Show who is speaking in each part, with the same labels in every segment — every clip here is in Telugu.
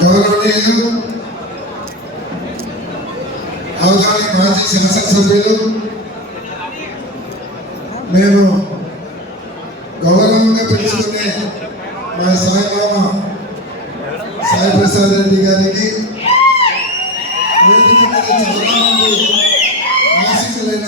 Speaker 1: గౌరవనీయులు అవగాహన మాజీ శాసనసభ్యులు మేము గౌరవంగా పిలుచుకునే మా సాయిబాబా సాయి ప్రసాద్ రెడ్డి గారికి వేదిక మీద చాలా మంది ఆశికులైన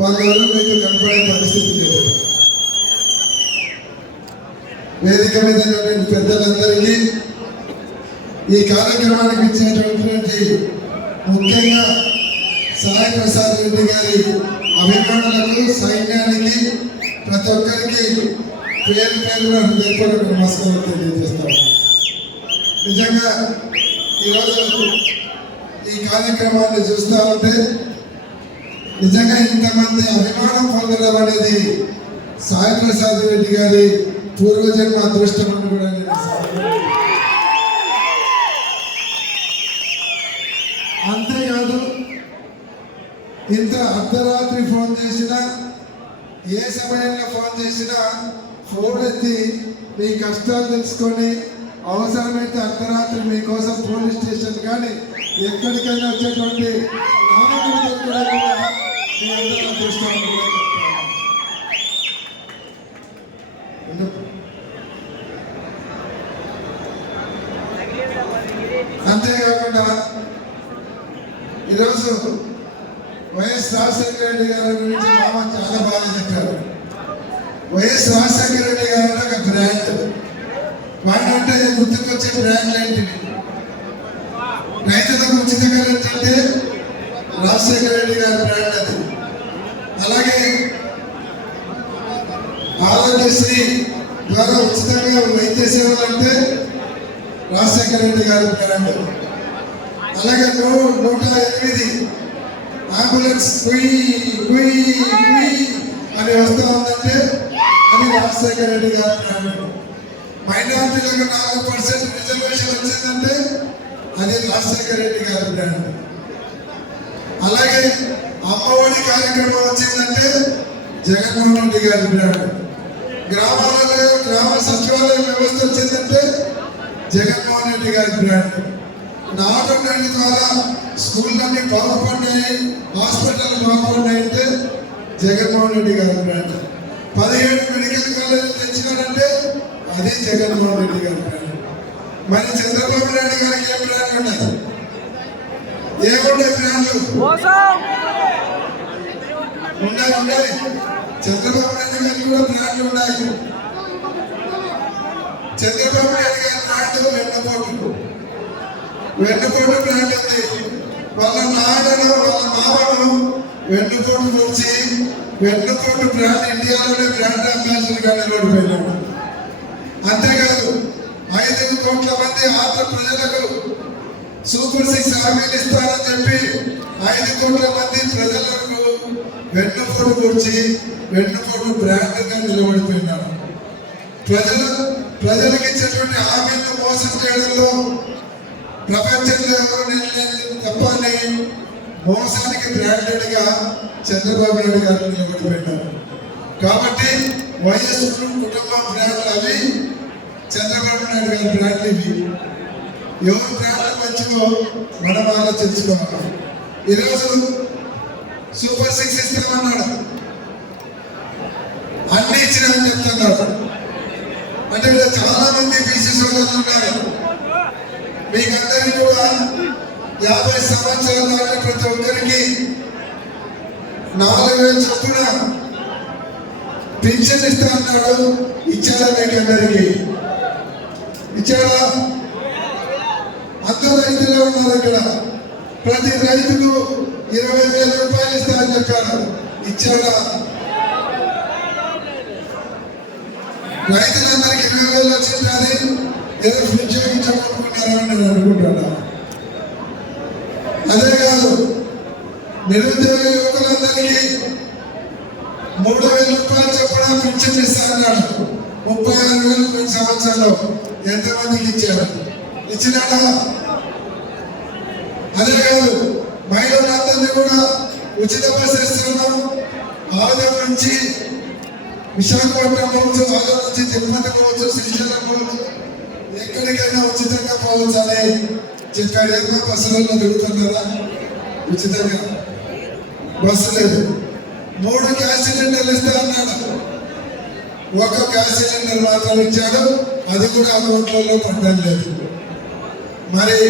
Speaker 1: వాళ్ళెవరూ మీకు కనపడే పరిస్థితి లేదు. వేదిక మీద పెద్దలందరికీ ఈ కార్యక్రమానికి ఇచ్చినటువంటి ముఖ్యంగా సాయి ప్రసాద్ రెడ్డి గారి అభిమానులకు సైన్యానికి ప్రతి ఒక్కరికి పేరు పేరు హృదయపూర్వక నమస్కారం తెలియజేస్తాను. నిజంగా ఈరోజు ఈ కార్యక్రమాన్ని చూస్తామంటే నిజంగా ఇంతమంది అభిమానం పొందడం అనేది సాయి ప్రసాద్ రెడ్డి గారి పూర్వజన్మ అదృష్టం అని కూడా నేను సాధన అంతేకాదు ఇంత అర్ధరాత్రి ఫోన్ చేసినా ఏ సమయంలో ఫోన్ చేసినా ఫోన్ ఎత్తి మీ కష్టాలు తెలుసుకొని అవసరమైతే అర్ధరాత్రి మీకోసం పోలీస్ స్టేషన్ కానీ ఎక్కడికైనా వచ్చేటువంటి నాయకుడు కూడా మీ అందరూ అంతేకాకుండా ఈరోజు వైఎస్ రాజశేఖర రెడ్డి గారి గురించి మామ చాలా బాగా చెప్పారు. వైఎస్ రాజశేఖర రెడ్డి గారు ఒక బ్రాండ్ వాడు అంటే గుర్తుకొచ్చే బ్రాండ్ ఏంటివి రైతులకు ఉచితంగా ఏంటంటే అంటే రాజశేఖర రెడ్డి గారి బ్రాండ్ అది. అలాగే ఆరోగ్యశ్రీ ద్వారా ఉచితంగా వైద్య సేవలు అంటే రాజశేఖర రెడ్డి గారి బ్రాండ్ అలాగే నూట ఎనిమిది అంబులెన్స్ కుయ్ కుయ్ కుయ్ అని వస్తూ ఉందంటే అది రాజశేఖర రెడ్డి గారు మైనార్టీలకు నాలుగు పర్సెంట్ రిజర్వేషన్ వచ్చిందంటే అది రాజశేఖర రెడ్డి గారు అలాగే అమ్మఒడి కార్యక్రమం వచ్చిందంటే జగన్మోహన్ రెడ్డి గారు గ్రామాలలో గ్రామ సచివాలయ వ్యవస్థ వచ్చిందంటే జగన్మోహన్ రెడ్డి గారి బ్రాండ్ నాటం నేటి ద్వారా స్కూళ్ళన్నీ బాగుపడినాయి హాస్పిటల్ బాగుపడినాయి అంటే జగన్మోహన్ రెడ్డి గారు బ్రాండ్ పదిహేడు మెడికల్ కాలేజీలు తెచ్చినారంటే అది జగన్మోహన్ రెడ్డి గారు బ్రాండ్ మరి చంద్రబాబు నాయుడు గారికి ఏ బ్రాండ్ ఉండదు ఏముండే బ్రాండ్లు ఉండాలి ఉండాలి చంద్రబాబు నాయుడు గారికి కూడా బ్రాండ్లు ఉండాలి చంద్రబాబు నాయుడు గారి బ్రాండ్ వెన్నపోటు వెన్నుపోటు బ్రాండ్ ఉంది వాళ్ళ నాయనను వాళ్ళ మామను వెన్నుపోటు నుంచి వెన్నుపోటు బ్రాండ్ ఇండియాలోనే బ్రాండ్ అంబాసిడర్గా నిలబడిపోయినాడు అంతేకాదు ఐదు కోట్ల మంది ఆంధ్ర ప్రజలకు సూపర్ సిక్స్ హామీలు ఇస్తారని చెప్పి ఐదు కోట్ల మంది ప్రజలకు వెన్నుపోటు కూర్చి వెన్నుపోటు బ్రాండ్గా నిలబడిపోయినాడు ప్రజలు ప్రజలకు ఇచ్చేటువంటి హామీలను మోసం చేయడంలో ప్రపంచంలో ఎవరు నిలలేదు తప్పని మోసానికి బ్రాండెడ్గా చంద్రబాబు నాయుడు గారు పెట్టారు కాబట్టి వైఎస్ కుటుంబం బ్రాండ్లు అవి చంద్రబాబు నాయుడు గారి బ్రాండ్లు ఇవి. ఎవరు బ్రాండ్లు మంచివో మనం ఆలోచించుకోవాలి. ఈరోజు సూపర్ సిక్స్ ఇస్తామన్నాడు. అన్ని ఇచ్చినామని చెప్తున్నాడు అంటే ఇలా చాలా మంది బీసీ సోదరులు ఉన్నారు. మీకందరికీ కూడా యాభై సంవత్సరాల దాకా ప్రతి ఒక్కరికి నాలుగు వేల చొప్పున పెన్షన్ ఇస్తా అన్నాడు. ఇచ్చాడా మీకందరికి? ఇచ్చారా? అందరు రైతులే ఉన్నారు ఇక్కడ. ప్రతి రైతుకు ఇరవై వేల రూపాయలు ఇస్తా అని చెప్పాడు ఇచ్చాడా రైతులందరికీ ఇరవై వేలు వచ్చిందని ఏదో ఉద్యోగించాలనుకుంటున్నారని నేను అనుకుంటున్నా. అదే కాదు నిరుద్యోగ యువకులందరికీ మూడు వేల రూపాయలు చొప్పున పెన్షన్ ఇస్తానన్నాడు ముప్పై ఆరు వేలు ప్రతి సంవత్సరంలో ఎంతమందికి ఇచ్చారు? ఇచ్చినాడా? అదే కాదు మహిళలందరినీ కూడా ఉచిత బస్సు ఇస్తున్నాం ఆదాయం నుంచి విశాఖపట్నం పోవచ్చు ఆంధ్ర నుంచి తిరుపతి పోవచ్చు శ్రీశైలం పోవచ్చు ఎక్కడికైనా ఉచితంగా పోవచ్చని చెప్పాడు ఏమో బస్సులలో కదా. ఉచితంగా. బస్సు లేదు. మూడు గ్యాస్ సిలిండర్లు ఇస్తా అన్నాడు. ఒక గ్యాస్ సిలిండర్ మాత్రం ఇచ్చాడు. అది కూడా అకౌంట్లలో పడ్డం లేదు. మరి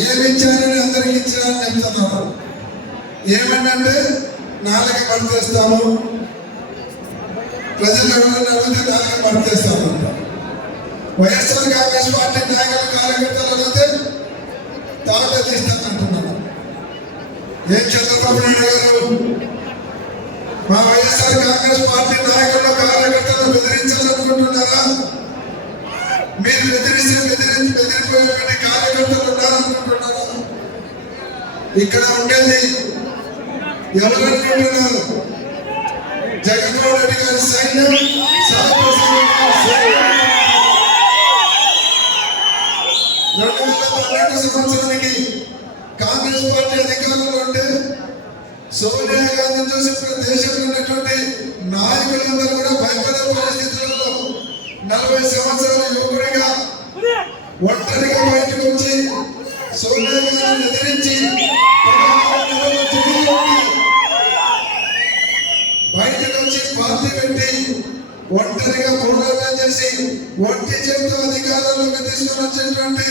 Speaker 1: ఏమి ఇచ్చారని అందరికి ఇచ్చారని చెప్తున్నారు ఏమన్నంటే నాలుగు పడితేస్తాము ప్రజలు ఎవరైనా అడిగితే నాలుగు పడితేస్తామంటారు వైఎస్ఆర్ కాంగ్రెస్ పార్టీ నాయకుల కార్యకర్తలు అడిగితే తాట తీస్తానంటున్నారు. ఏం చంద్రబాబు నాయుడు గారు? మా వైఎస్ఆర్ కాంగ్రెస్ పార్టీ నాయకుల కార్యకర్తలు బెదిరించాలనుకుంటున్నారా? మీరు బెదిరిస్తే బెదిరించి బెదిరిపోయేటువంటి కార్యకర్తలు ఉన్నారనుకుంటున్నారా? ఇక్కడ ఉండేది ఎవరనుకుంటున్నారు జగన్మోహన్ రెడ్డి గారి సైన్యం సాయప్రసాద్ గారి సైన్యం. రెండు వేల పన్నెండు సంవత్సరానికి కాంగ్రెస్ పార్టీ అధికారంలో ఉంటే సోనియా గాంధీ చూసి దేశంలో ఉన్నటువంటి నాయకులందరూ కూడా భయపడే పరిస్థితులలో నలభై సంవత్సరాల యువకుడిగా ఒంటరిగా బయటకు వచ్చి సోనియా గాంధీని ఎదిరించి బయటకు వచ్చి పార్టీ పెట్టి ఒంటరిగా పోరాటం చేసి ఒంటి చేతితో అధికారంలోకి తీసుకుని వచ్చేటువంటి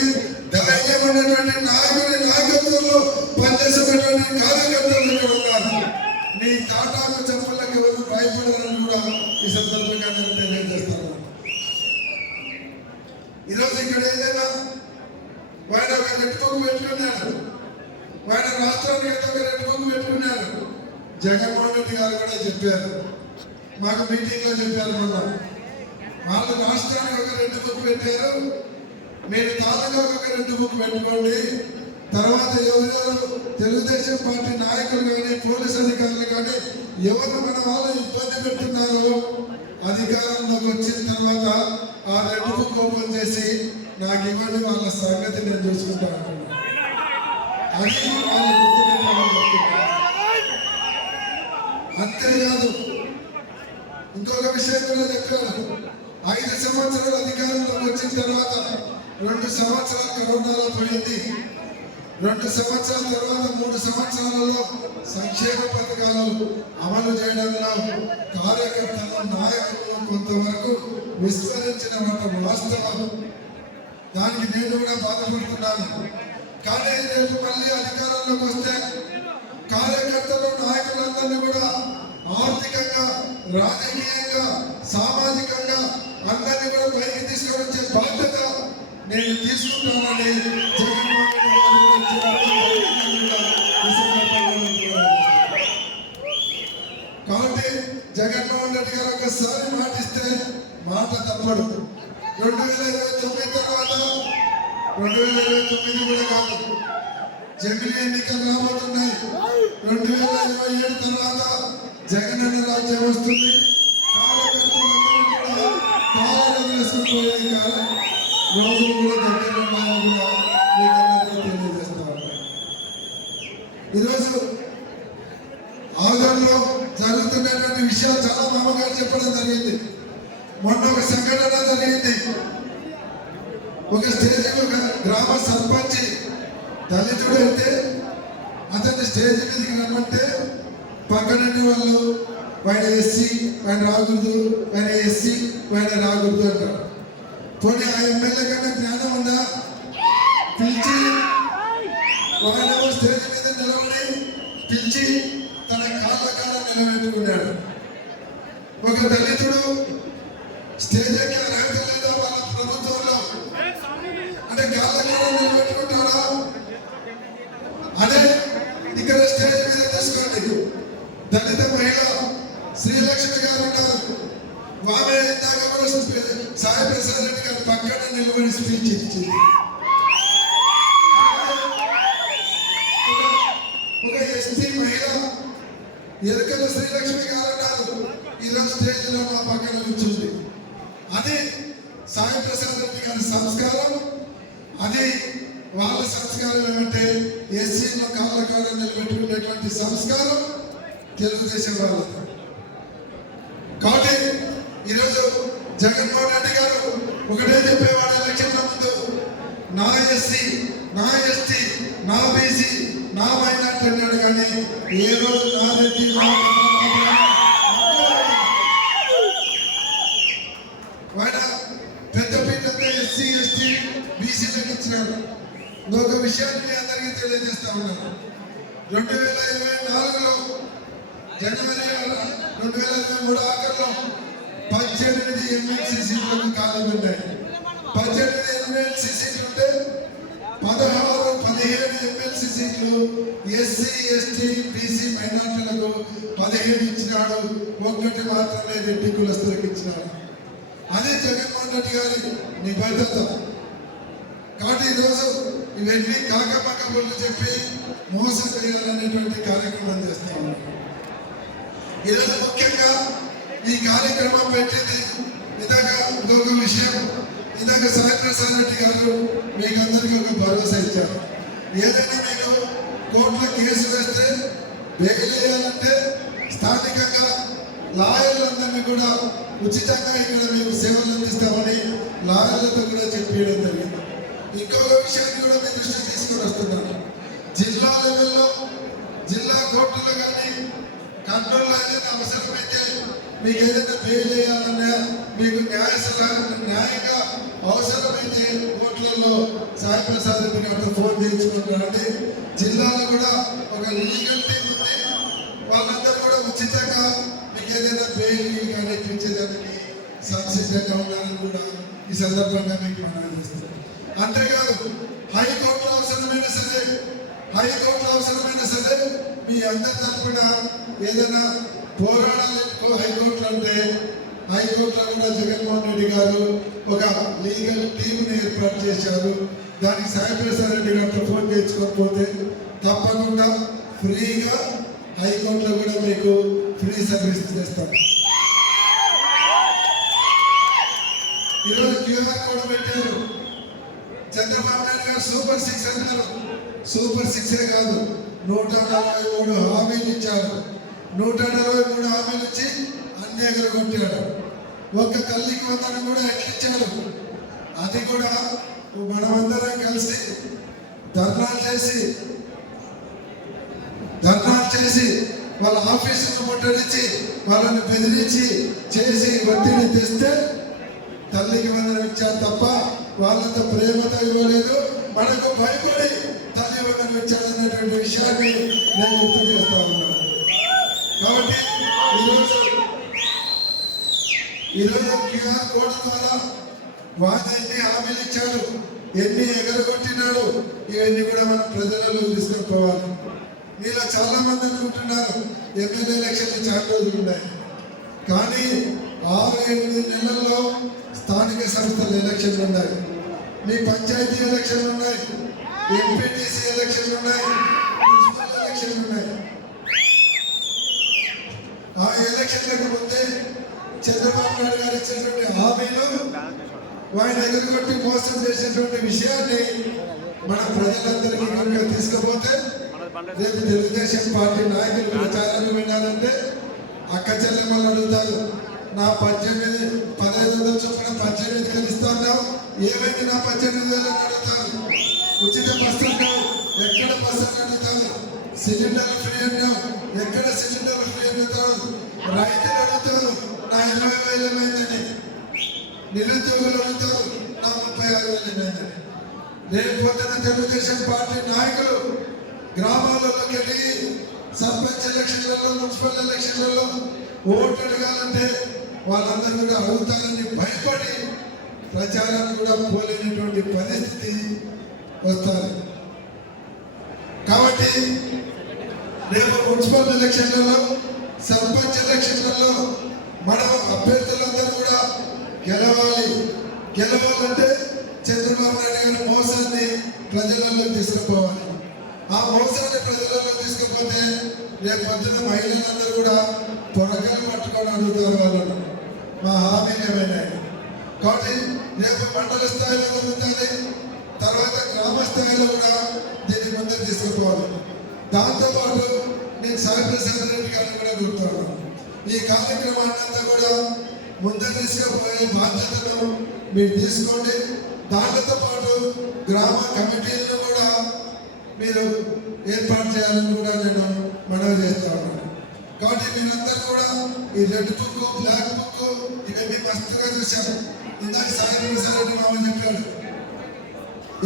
Speaker 1: ధైర్యం నాయకుడి నాయకత్వంలో పనిచేసేటువంటి కార్యకర్తలు ఇక్కడ ఉన్నారు. నీ తాటాకు చెప్పులకు ఎవరు భయపడాలని కూడా ఈ సందర్భంగా నేను తెలియజేస్తాను. ఈరోజు ఇక్కడ ఏదైనా ఆయన ఒక నెట్వర్క్ పెట్టుకున్నాడు. ఆయన రాష్ట్రానికి అయితే ఒక నెట్వర్క్ పెట్టుకున్నాడు. జగన్మోహన్ రెడ్డి గారు కూడా చెప్పారు. మాకు మీటింగ్లో చెప్పారు మొన్న. వాళ్ళు రాష్ట్రానికి ఒక రెండు బుక్ పెట్టారు. మీరు తాలూకాకు ఒక రెండు బుక్ పెట్టుకోండి. తర్వాత ఎవరెవరు తెలుగుదేశం పార్టీ నాయకులు కానీ పోలీస్ అధికారులు కానీ ఎవరు మన వాళ్ళు ఇబ్బంది పెడుతున్నారో అధికారంలోకి వచ్చిన తర్వాత ఆ రెండు బుక్ ఓపెన్ చేసి నాకు ఇవ్వండి వాళ్ళ సంగతి నేను చూసుకుంటాను. అది వాళ్ళు అంతేకాదు ఇంకొక విషయం కూడా ఐదు సంవత్సరాలు అధికారంలో వచ్చిన తర్వాత రెండు సంవత్సరాలు కరోనాలో పోయింది. రెండు సంవత్సరాల తర్వాత మూడు సంవత్సరాలలో సంక్షేమ పథకాలు అమలు చేయడంలో కార్యకర్తలు నాయకులు కొంతవరకు విస్మరించిన మాట వాస్తవం. దానికి నేను కూడా బాధపడుతున్నాను. కానీ రేపు మళ్ళీ అధికారంలోకి వస్తే కార్యకర్తలు నాయకులందరినీ కూడా ఆర్థికంగా రాజకీయంగా సామాజికంగా అందరినీ కూడా పైకి తీసుకొచ్చే బాధ్యత నేను తీసుకుంటానని కాబట్టి జగన్మోహన్ రెడ్డి గారు ఒకసారి మాటిస్తే మాట తప్పడు. రెండు వేల ఇరవై తొమ్మిది తర్వాత రెండు వేల ఇరవై తొమ్మిది కూడా కాదు. జమిలీ ఎన్నికలు రాబోతున్నాయి. రెండు వేల ఇరవై ఏడు తర్వాత జగనన్న రాజ్యం వస్తుంది. రోజులు కూడా దగ్గర కూడా మీకందరికీ తెలియజేస్తాను ఈరోజు ఆంధ్రలో జరుగుతున్నటువంటి విషయాలు చాలా మామగారు చెప్పడం జరిగింది. మొన్న ఒక సంఘటన జరిగింది. ఒక స్టేజ్ ఒక గ్రామ సర్పంచ్ దళితుడు అయితే అతన్ని స్టేజ్ మీదకి రమ్మంటే పక్కనుండి వాళ్ళు ఆయన ఎస్సీ ఆయన రాకూడదు ఆయన ఎస్సీ ఆయన రాకూడదు అంటారు. పోనీ ఆ ఎమ్మెల్యే కన్నా జ్ఞానం ఉందా? పిలిచి ఒకనేమో స్టేజ్ మీద నిలబడి పిలిచి తన కాళ్ళ కాళ్ళ నిలబెట్టుకున్నాడు. ఒక దళితుడు స్టేజ్ ఎక్కిన స్పీచ్ ఇచ్చింది ఒక ఎస్టీ మహిళ ఎరకల శ్రీలక్ష్మి గారు ఉన్నారు. ఇలా స్టేజ్లో మా పక్కన కూర్చుంది. అది సాయి ప్రసాద్ రెడ్డి గారి సంస్కారం అది వాళ్ళ సంస్కారం ఏమంటే ఎస్సీలో కాళ్ళ కాళ్ళ నిలబెట్టుకునేటువంటి సంస్కారం తెలుగుదేశం వాళ్ళది. కాబట్టి ఈరోజు జగన్మోహన్ రెడ్డి గారు ఒకటే చెప్పేవారు. నా ఎస్సీ నా ఎస్టీ నా బీసీ నా మైనార్టీ అన్నాడు కానీ ఏ రోజు నా రెడ్డి పెద్ద పీఠంతో ఎస్సీ ఎస్టీ బీసీలకు ఇచ్చినారు ఇంకొక విషయాన్ని అందరికీ తెలియజేస్తా ఉన్నాను రెండు వేల ఇరవై నాలుగులో జనవరి రెండు వేల ఇరవై మూడు ఆఖరిలో పద్దెనిమిది ఎమ్మెల్సీ సీట్లకు కాలం ఉన్నాయి పద్దెనిమిది ఎమ్మెల్సీ సీట్లు ఉంటే పదహారు పదిహేడు ఎమ్మెల్సీ సీట్లు ఎస్సీ ఎస్టీ బీసీ మైనార్టీలకు పదిహేడు ఇచ్చినాడు. ఒక్కటి మాత్రమే రెడ్డి కులస్తులకు ఇచ్చినాడు. అదే జగన్మోహన్ రెడ్డి గారి నిబద్ధత. కాబట్టి ఈరోజు ఇవన్నీ కాకపక్కలు చెప్పి మోసం చేయాలనేటువంటి కార్యక్రమం చేస్తా ఉన్నాం. ఈరోజు ముఖ్యంగా ఈ కార్యక్రమం పెట్టింది ఇందాక ఇంకొక విషయం. ఇందాక సాయి ప్రసాద్ రెడ్డి గారు మీకు అందరికీ ఒక భరోసా ఇచ్చారు. ఏదైనా మీరు కోర్టులో కేసు వేస్తే వేయాలంటే స్థానికంగా లాయర్లందరినీ కూడా ఉచితంగా ఇక్కడ మేము సేవలు అందిస్తామని లాయర్లతో కూడా చెప్పేయడం జరిగింది. ఇంకొక విషయాన్ని కూడా మీ దృష్టికి తీసుకుని వస్తున్నాను. జిల్లా లెవెల్లో జిల్లా కోర్టులో కానీ కంట్రోల్ ఏదైనా అవసరమైతే మీకు ఏదైనా పే మీకు న్యాయ న్యాయంగా అవసరమైతే కోర్టులలో సాయి ప్రసాద్ రెడ్డి ఫోన్ చేయించుకుంటారండి. జిల్లాలో కూడా ఒక లీగల్ టీం ఉంది. వాళ్ళందరూ కూడా ఉచితంగా మీకు ఏదైనా బెయిల్ కానీ ఇప్పించేదానికి సంసిద్ధంగా ఉండాలని కూడా ఈ సందర్భంగా మీకు మనం అంతేకాదు హైకోర్టులో అవసరమైన సరే హైకోర్టులో అవసరమైన సరే మీ అందరి తరఫున ఏదైనా పోరాడాలి. ఎక్కువ హైకోర్టులు అంటే హైకోర్టులో కూడా జగన్మోహన్ రెడ్డి గారు ఒక లీగల్ టీంని ఏర్పాటు చేశారు. దానికి సాయిప్రసాద్ రెడ్డి గారు ఫోన్ తెచ్చుకోకపోతే తప్పకుండా ఫ్రీగా హైకోర్టులో కూడా మీకు ఫ్రీ సర్వీస్ చేస్తాం. ఈరోజు క్యూఆర్ కోడ్ పెట్టారు. చంద్రబాబు నాయుడు గారు సూపర్ సిక్స్ అన్నారు సూపర్ సిక్సే కాదు. నూట నలభై మూడు హామీలు ఇచ్చారు. నూట నలభై మూడు హామీలు ఇచ్చి అన్ని ఎగరు కొట్టాడు ఒక్క తల్లికి వందనం కూడా ఎట్లిచ్చాడు అది కూడా మనమందరం కలిసి ధర్నాలు చేసి ధర్నాలు చేసి వాళ్ళ ఆఫీసులు ముట్టడించి వాళ్ళని బెదిరించి చేసి ఒత్తిడి తెస్తే తల్లికి వందనం ఇచ్చారు తప్ప వాళ్ళతో ప్రేమతో ఇవ్వలేదు. మనకు భయపడి తల్లి వందనం అన్నటువంటి విషయాన్ని నేను గుర్తు చేస్తా ఉన్నాను. కాబట్టి ఈరోజు ఈరోజు క్యూఆర్ కోడ్ ద్వారా వాడు ఎన్ని హామీలు ఇచ్చాడు ఎన్ని ఎగరగొట్టినాడు ఇవన్నీ కూడా మనం ప్రజలలో తీసుకుపోవాలి. మీలో చాలా మంది అనుకుంటున్నారు ఎమ్మెల్యే ఎలక్షన్లు చాలా రోజులు ఉన్నాయి. కానీ ఆరు ఎనిమిది నెలల్లో స్థానిక సంస్థల ఎలక్షన్లు ఉన్నాయి. మీ పంచాయతీ ఎలక్షన్లు ఉన్నాయి ఎంపీటీసీ ఎలక్షన్లు ఉన్నాయి ఆ ఎలక్షన్లకు ముందే చంద్రబాబు నాయుడు గారు ఇచ్చినటువంటి హామీలు ఆయన ఎదుర్కొట్టి మోసం చేసేటువంటి విషయాన్ని మన ప్రజలందరికీ కనుక తీసుకపోతే రేపు తెలుగుదేశం పార్టీ నాయకులు ప్రచారాన్ని వినాలంటే అక్క చెల్లెమ్మలు అడుగుతారు నా పద్దెనిమిది పదహైదు వందల చొప్పున పద్దెనిమిది వేలు ఏమైంది నా పద్దెనిమిది వేలు? అడుగుతారు. ఉచిత బస్సులు ఎక్కడ బస్సులు అడుగుతారు. సిలిండర్ ఫ్రీ అన్నావు ఎక్కడ సిలిండర్ ఫ్రీ అడుగుతారు రైతులు అడుగుతారు నా ఇరవై వేల మందిని నిరుద్యోగులు అడుగుతారు నా ముప్పై ఆరు వేల మందిని రేపు పొద్దున తెలుగుదేశం పార్టీ నాయకులు గ్రామాలలోకి వెళ్ళి సర్పంచ్ ఎలక్షన్లలో మున్సిపల్ ఎలక్షన్లలో ఓటు అడగాలంటే వాళ్ళందరూ కూడా అడుగుతారని భయపడి ప్రచారాన్ని కూడా పోలేనటువంటి పరిస్థితి వస్తారు కాబట్టి రేపు మున్సిపల్ ఎలక్షన్లలో సర్పంచ్ ఎలక్షన్లలో మన అభ్యర్థులందరూ కూడా గెలవాలి. గెలవాలంటే చంద్రబాబు నాయుడు గారి మోసాన్ని ప్రజలలో తీసుకుపోవాలి. ఆ మోసాన్ని ప్రజలలో తీసుకుపోతే రేపు పొద్దున మహిళలందరూ కూడా పొరకలు పట్టుకొని అడుగుతారు వాళ్ళను. మా హామీలు ఏమైనా? కాబట్టి రేపు మండల స్థాయిలో జరుగుతుంది. తర్వాత గ్రామ స్థాయిలో కూడా దీన్ని ముందుకు తీసుకుపోవాలి. దాంతోపాటు నేను సాయి రెడ్డి గారిని కూడా కోరుతున్నాను. ఈ కార్యక్రమాన్ని అంతా కూడా ముందు తీసుకుపోయే బాధ్యతను మీరు తీసుకోండి. దానితో పాటు గ్రామ కమిటీలను కూడా మీరు ఏర్పాటు చేయాలని కూడా నేను మనవి చేస్తా ఉన్నాను. కాబట్టి మీరందరూ కూడా ఈ రెడ్ బుక్ బ్లాక్ బుక్ ఇవన్నీ మస్తుగా చూశారు ఇందాక సాయి సారెడ్డి మామ చెప్పాడు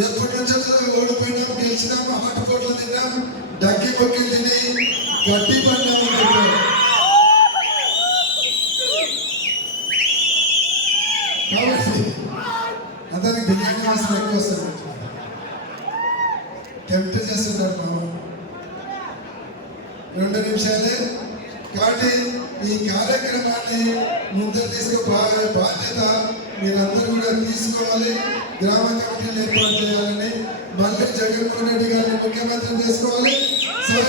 Speaker 1: ఎప్పటి నుంచో ఓడిపోయినాం గెలిచినాం హాట్ కోట్లు తిన్నాం. డక్కి పొక్కిలు తిని గట్టి పడినామని కాబట్టి అతనికి బిర్యానీ వాసన ఎక్కువ వస్తుంది టెంప్ట్ చేస్తున్నారు మామ రెండు నిమిషాలే. కాబట్టి ఈ కార్యక్రమాన్ని ముందుకు తీసుకుపోయే బాధ్యత మీరందరూ కూడా తీసుకోవాలి. గ్రామ కమిటీలు ఏర్పాటు చేయాలని మళ్ళీ జగన్మోహన్ రెడ్డి గారిని ముఖ్యమంత్రి చేసుకోవాలి. సాయి